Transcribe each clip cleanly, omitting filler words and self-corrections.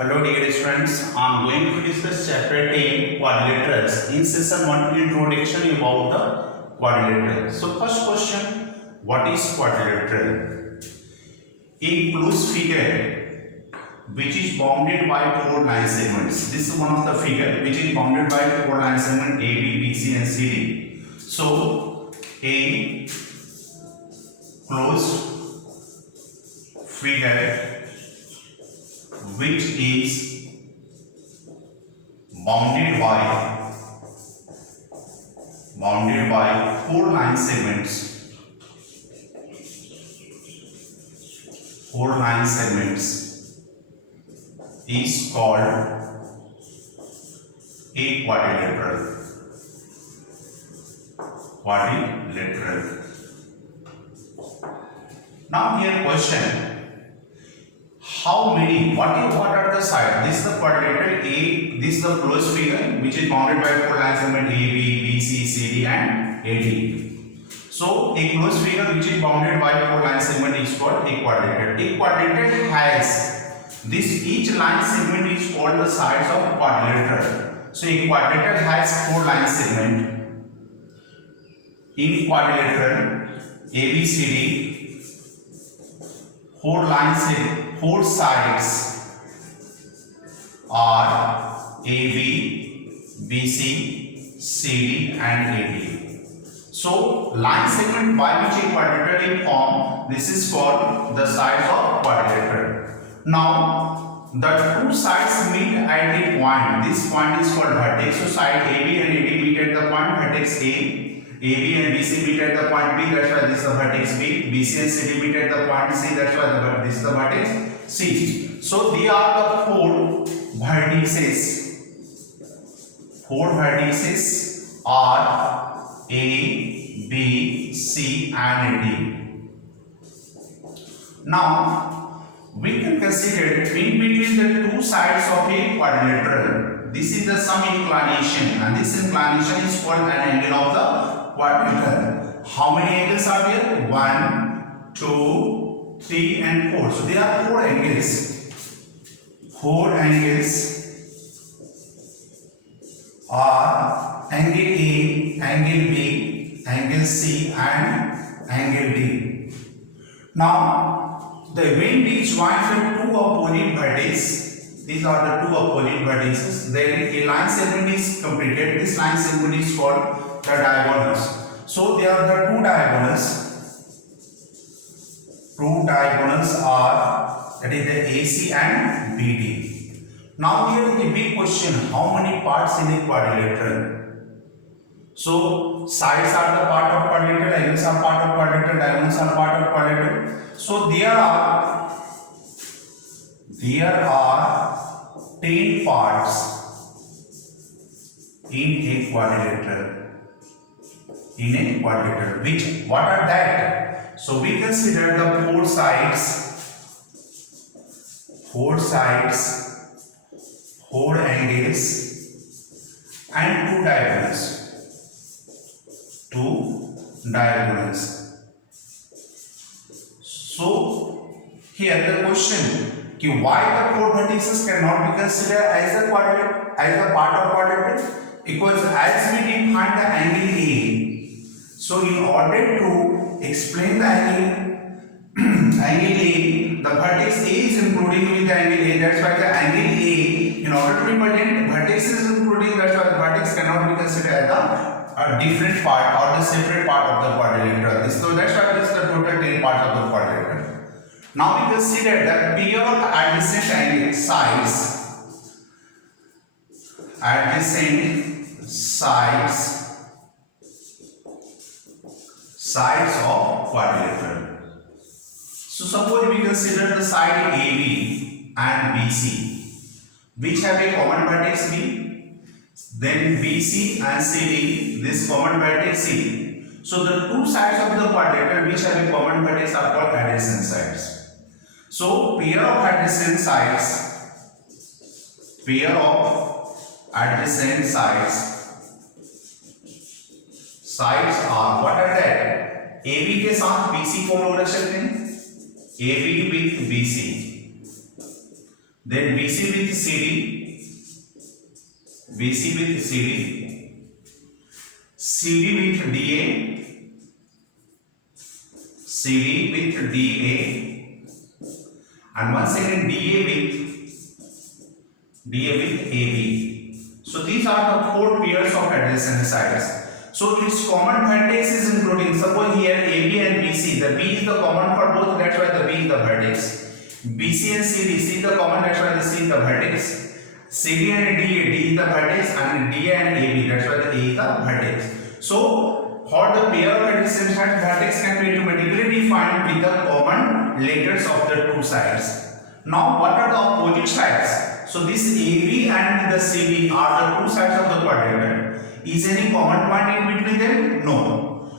Hello dear students, I am going to discuss chapter 10 quadrilaterals in session 1 introduction about the quadrilateral. So first question, what is quadrilateral? A closed figure which is bounded by four line segments. This is one of the figure which is bounded by four line segments A, B, B, C and C, D. So a closed figure which is bounded by four line segments, is called a quadrilateral. Now here question, how many, what are the sides? This is the quadrilateral A, this is the closed figure which is bounded by four line segments A, B, B, C, C, D and AD. So a closed figure which is bounded by four line segment is called a quadrilateral. A quadrilateral has this, each line segment is called the sides of quadrilateral. So a quadrilateral has four line segment. In quadrilateral A, B, C, D, four sides are AB, BC, CD and AD. So line segment by which a quadrilateral is formed, this is called the sides of quadrilateral. Now the two sides meet at the point. This point is called vertex. So side AB and AD meet at the point vertex A. AB and BC meet at the point B, that's why this is the vertex B. BC and CD meet at the point C, that's why this is the vertex C. So they are the four vertices. Four vertices are A, B, C and D. Now we can consider in between the two sides of a quadrilateral. This is the some inclination, and this inclination is called an angle of the quadrilateral. How many angles are there? 1, 2, 3 and 4. So there are four angles. Four angles are angle A, angle B, angle C and angle D. Now the when we join the two opposite vertices, these are the two opposite vertices, then a line segment is completed. This line segment is called the diagonals. So there are the two diagonals. Two diagonals are, that is the AC and BD. Now here is the big question, how many parts in a quadrilateral? So sides are the part of quadrilateral, angles are part of quadrilateral, diagonals are part of quadrilateral. So there are 10 parts in a quadrilateral. Which, what are that? So we consider the four sides, four angles and two diagonals. So here the question, why the four vertices cannot be considered as a quadrilateral, as a part of quadrilateral? Because as we define the angle A, so in order to explain the angle A, the vertex A is including with the angle A. That's why the angle A, in order to represent vertex is including, that's why the vertex cannot be considered as a different part or the separate part of the quadrilateral. So that's why this is the total 10 parts of the quadrilateral. Now we consider that pair of adjacent angle sides of quadrilateral. So suppose we consider the side AB and BC which have a common vertex B, then BC and CD, this common vertex C. So the two sides of the quadrilateral which have a common vertex are called adjacent sides. So pair of adjacent sides are, what are that? AB के साथ BC को हम लोग रख सकते हैं, AB with BC, then BC with CD, BC with CD, CD with DA, CD with DA, and once again DA with AB. So these are the four pairs of adjacent sides. So its common vertex is including, suppose here AB and BC, the B is the common for both, that's why the B is the vertex. BC and CD, C is the common, that's why the C is the vertex. CD and DA, D is the vertex, and DA and AB, that's why the A is the vertex. So for the pair of adjacent sides, vertex can be automatically defined with the common letters of the two sides. Now what are the opposite sides? So this AB and the CD are the two sides of the quadrilateral. Is any common point in between them? No.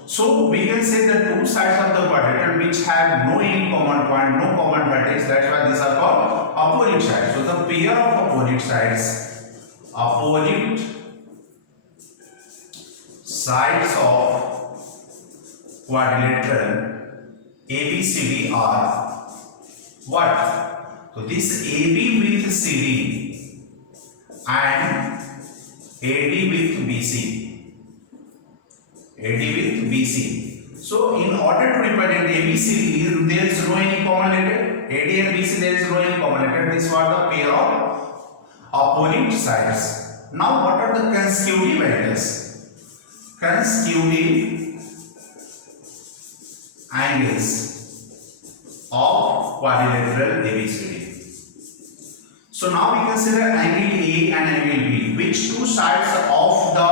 So we can say the two sides of the quadrilateral which have no any common point, no common vertex, that's why these are called opposite sides. So the pair of opposite sides of quadrilateral ABCD are what? So this AB with CD and AD with BC. AD with BC. So in order to represent ABCD, there is no any common letter. AD and BC, there is no any common letter. These were the pair of opposite sides. Now what are the consecutive angles? Consecutive angles of quadrilateral ABCD. So now we consider angle A and angle B. Which two sides of the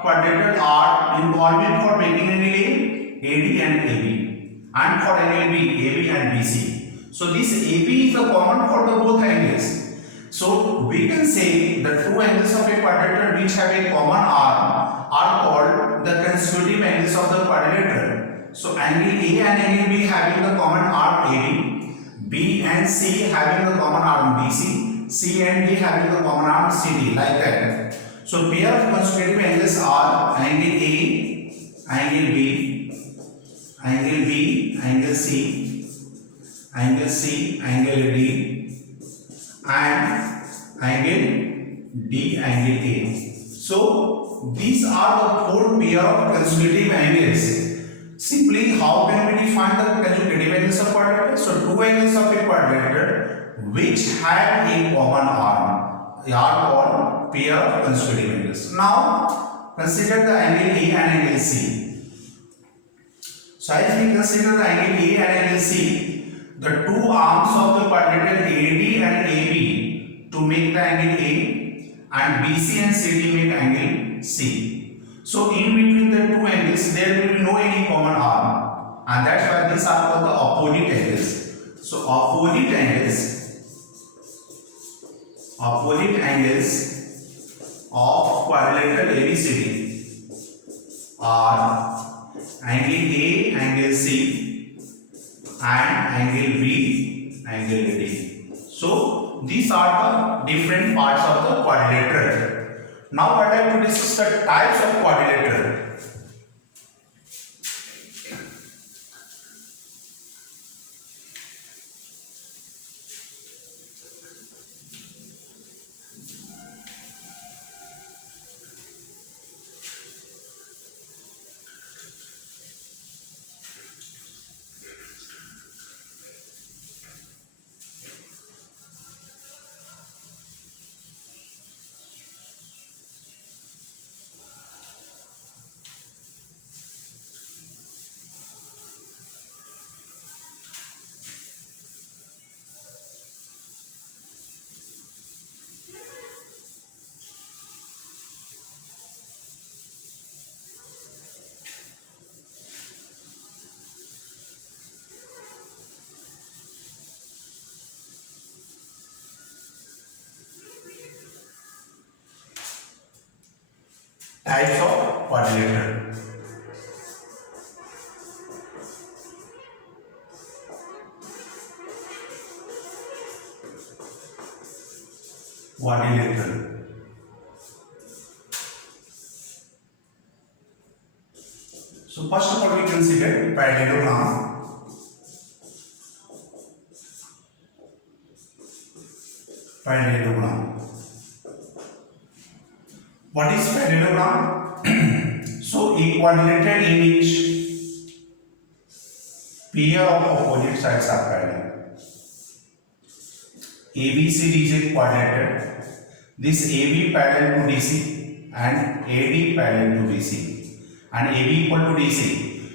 quadrilateral are involved for making angle A? AD and AB. And for angle B, AB and BC. So this AB is the common for the both angles. So we can say the two angles of a quadrilateral which have a common arm are called the consecutive angles of the quadrilateral. So angle A and angle B having the common arm AB, B and C having the common arm BC, C and D having the common arm CD, like that. So pair of consecutive angles are angle A, angle B, angle B, angle C, angle C, angle D, and angle D, angle A. So these are the four pair of consecutive angles. Simply, how can we define the consecutive angles of quadrilateral? So two angles of a quadrilateral which have a common arm are called pair of consecutive angles. Now consider the angle A and angle C. So as we consider the angle A and angle C, the two arms of the quadrilateral AD and AB to make the angle A, and BC and CD make angle C. So in between the two angles there will be no any common arm, and that's why these are called the opposite angles. So opposite angles of quadrilateral ABCD are angle A, angle C, and angle B, angle D. So these are the different parts of the quadrilateral. Now I would like to discuss the types of quadrilateral. Types of quadrilateral. Quadrilateral. So first of all we consider parallelogram. parallelogram. What is parallelogram? So a quadrilateral in which pair of opposite sides are parallel. ABCD is a quadrilateral. This AB parallel to DC and AD parallel to DC and AB equal to DC.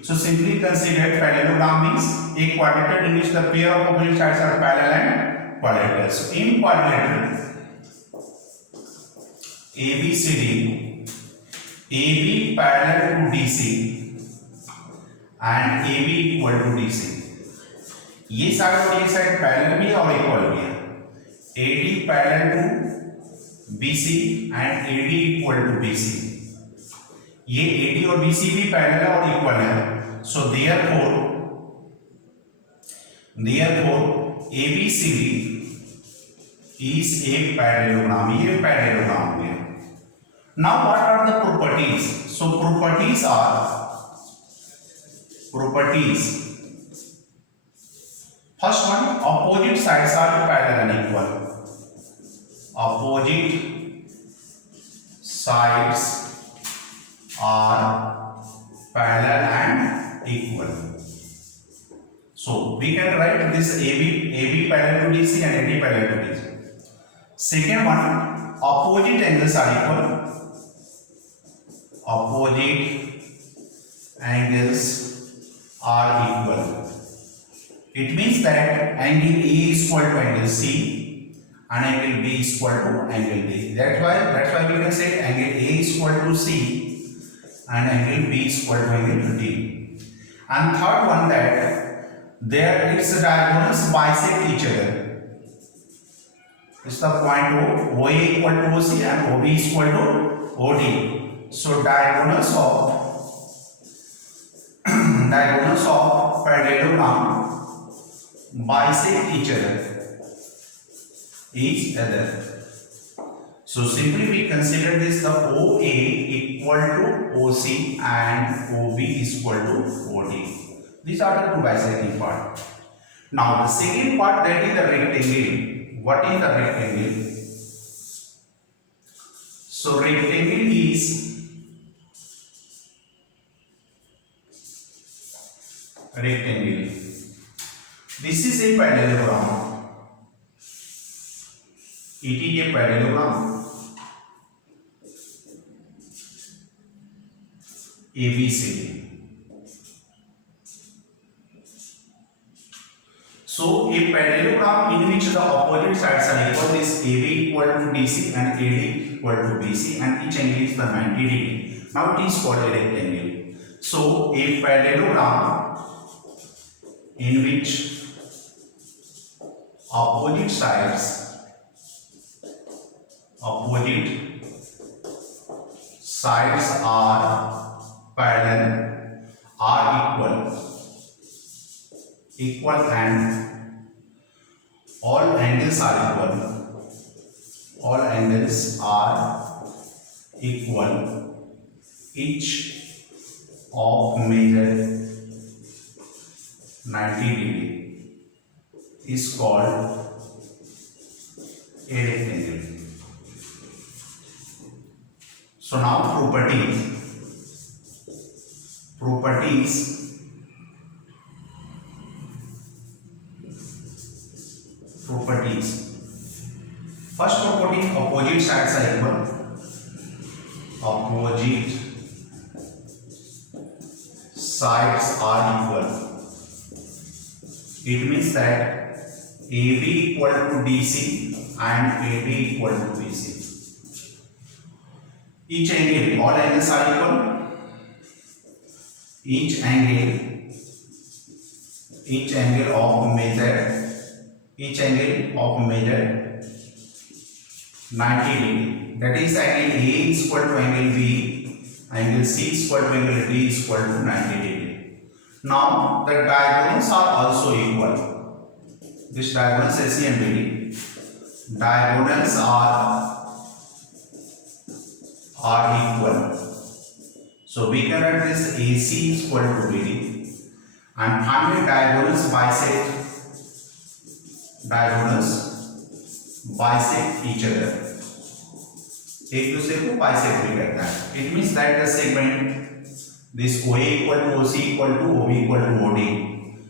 So simply consider parallelogram means a quadrilateral in which the pair of opposite sides are parallel and quadrilateral. So in quadrilateral ABCD, AB parallel to DC and AB equal to DC. ये side और ये side parallel भी है और equal भी है. AD parallel to BC and AD equal to BC. ये AD और BC भी पैरेलल और इक्वल है. So therefore ABCD is a parallelogram. ये parallelogram हो गया. Now what are the properties? So properties. First one, opposite sides are parallel and equal. Opposite sides are parallel and equal. So we can write this AB parallel to DC and AD parallel to DC. Second one, opposite angles are equal. Opposite angles are equal. It means that angle A is equal to angle C and angle B is equal to angle D. That's why we can say angle A is equal to C and angle B is equal to angle D. And third one, that there its diagonals bisect each other. It's the point OA equal to OC and OB is equal to OD. So diagonals of parallelogram bisect each other. So simply we consider this the OA equal to OC and OB is equal to OD. These are the two bisecting part. Now the second part, that is the rectangle. What is the rectangle? So rectangle is rectangle. This is a parallelogram. It is a parallelogram. ABCD. So a parallelogram in which the opposite sides are equal is AB equal to DC and AD equal to BC and each angle is the 90 degree. Now it is called a rectangle. So a parallelogram in which opposite sides are parallel, are equal and all angles are equal, each of measure 90 degree is called a rectangle. So now properties. First property, opposite sides are equal. Opposite sides are equal. It means that AB equal to DC and AD equal to BC. Each angle, all angles are equal. Each angle of measure 90 degree. That is angle A is equal to angle B, angle C is equal to angle D is equal to 90 degree. Now the diagonals are also equal. This diagonals AC and BD. Diagonals are equal. So we can write this AC is equal to BD. And finally diagonals bisect each other, एक दूसरे को bisect भी करता है. It means that the segment this OA equal to OC equal to OB equal to OD.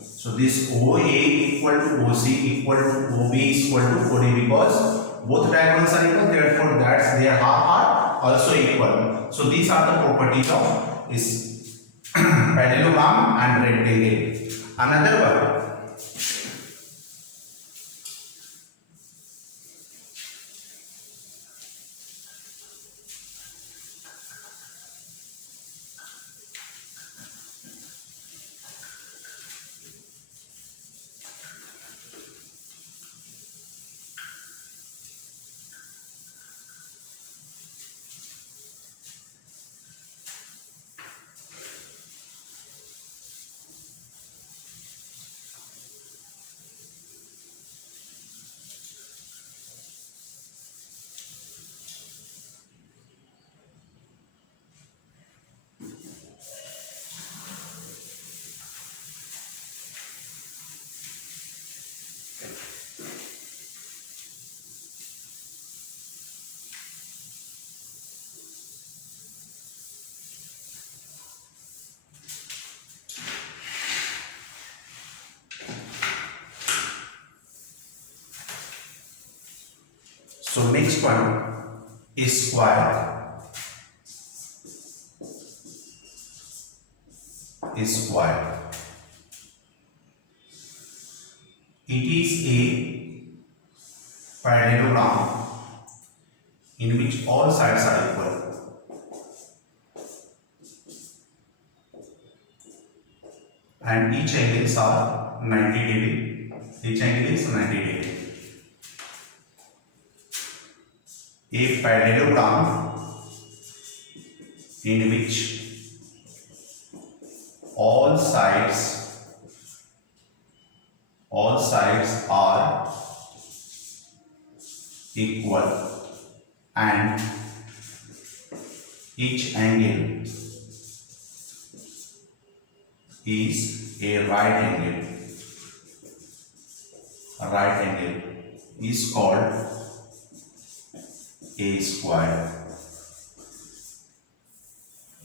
So this OA equal to OC equal to OB is equal to OD because both diagonals are equal, therefore that's their half are also equal. So these are the properties of this parallelogram and rectangle. Another one, so next one is square. Is square. It is a parallelogram in which all sides are equal. And each angles are 90 degree. Each angle is 90 degree. A parallelogram in which all sides are equal and each angle is a right angle. A right angle is called a square.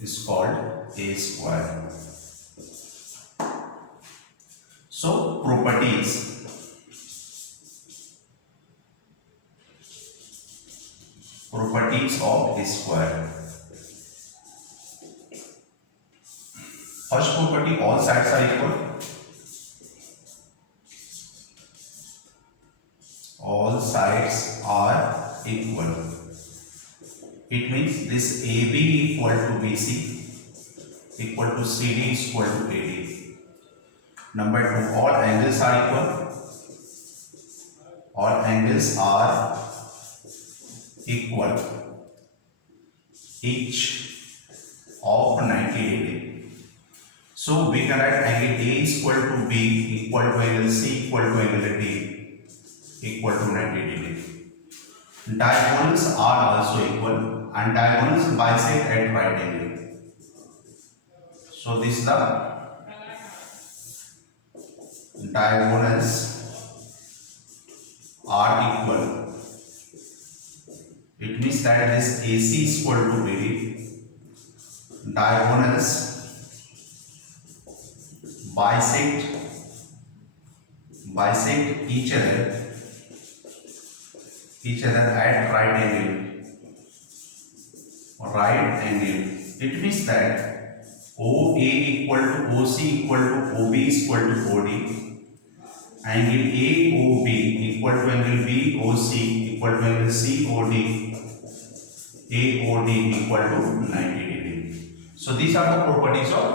Is called a square. So properties. Properties of a square. First property, all sides are equal. All sides are equal. It means this AB equal to BC equal to CD is equal to AD. Number 2, all angles are equal. All angles are equal, each of 90 degree. So we can write angle A is equal to B equal to angle C equal to angle D equal to 90 degree. Diagonals are also equal and diagonals bisect at right angle. So this is the diagonals are equal. It means that this AC is equal to BD. Diagonals bisect each other at right angle. It means that OA equal to OC equal to OB is equal to OD. Angle AOB equal to angle BOC equal to angle COD. AOD equal to 90 degree. So these are the properties of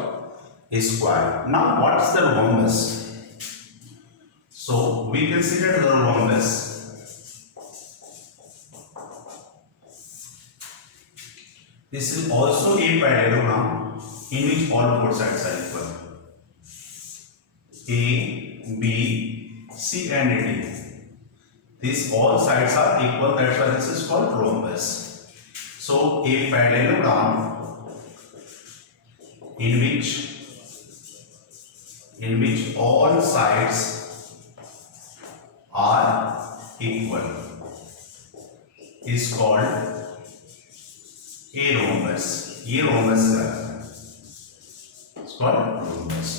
a square. Now what is the rhombus? So we consider the rhombus. This is also a parallelogram in which all four sides are equal. A, B, C and D. These all sides are equal, that's why this is called rhombus. So a parallelogram in which all sides are equal. is called a rhombus. ये rhombus है. It's called rhombus.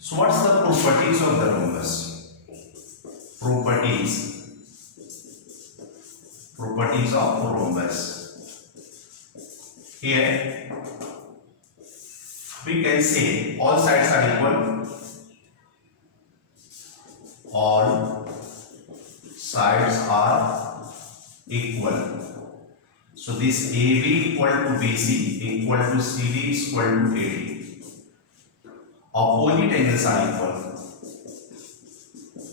So what's the properties of the rhombus? Properties of rhombus. Here we can say all sides are equal. All sides are equal. So this AB equal to BC equal to CD is equal to AD. Opposite angles are equal.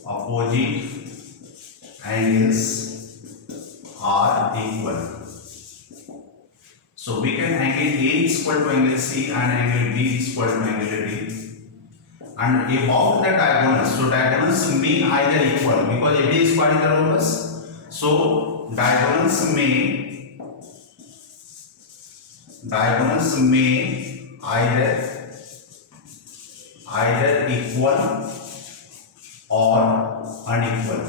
Opposite angles are equal. So we can angle A is equal to angle C and angle B is equal to angle D. And above the diagonals, so diagonals may either equal because AB is square in the rhombus. So diagonals may either equal or unequal.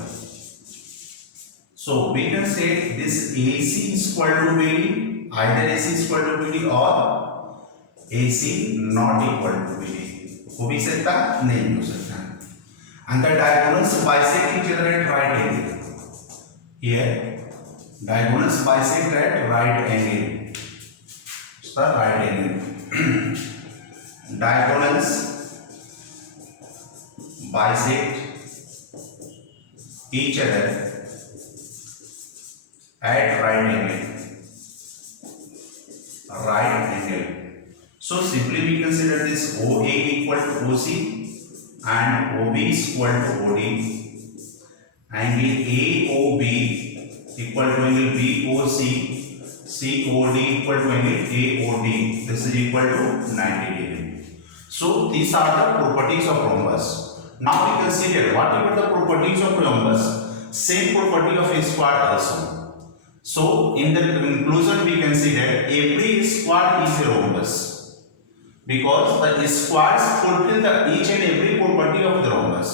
So we can say this AC is equal to BD, either AC is equal to BD or AC not equal to BD. हो भी सकता नहीं हो सकता. And the diagonals bisect each other at right angle. Here diagonals bisect at right angle. It's the right angle. Diagonals bisect each other at right angle. So simply we consider this OA equal to OC and OB is equal to OD. Angle AOB equal to angle BOC, COD equal to angle AOD. This is equal to 90 degree. So these are the properties of rhombus. Now we consider whatever the properties of rhombus, same property of a square also. So in the conclusion we consider every square is a rhombus. Because the squares fulfill each and every property of the rhombus.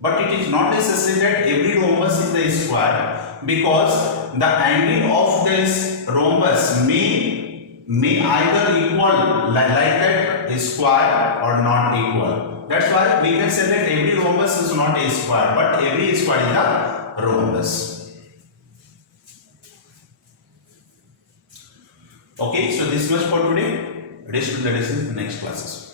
But it is not necessary that every rhombus is the square, because the angle of this rhombus may either equal like that square or not equal. That's why we can say that every rhombus is not a square, but every square is a rhombus. Okay, so this much for today. Rest of the lesson in the next classes.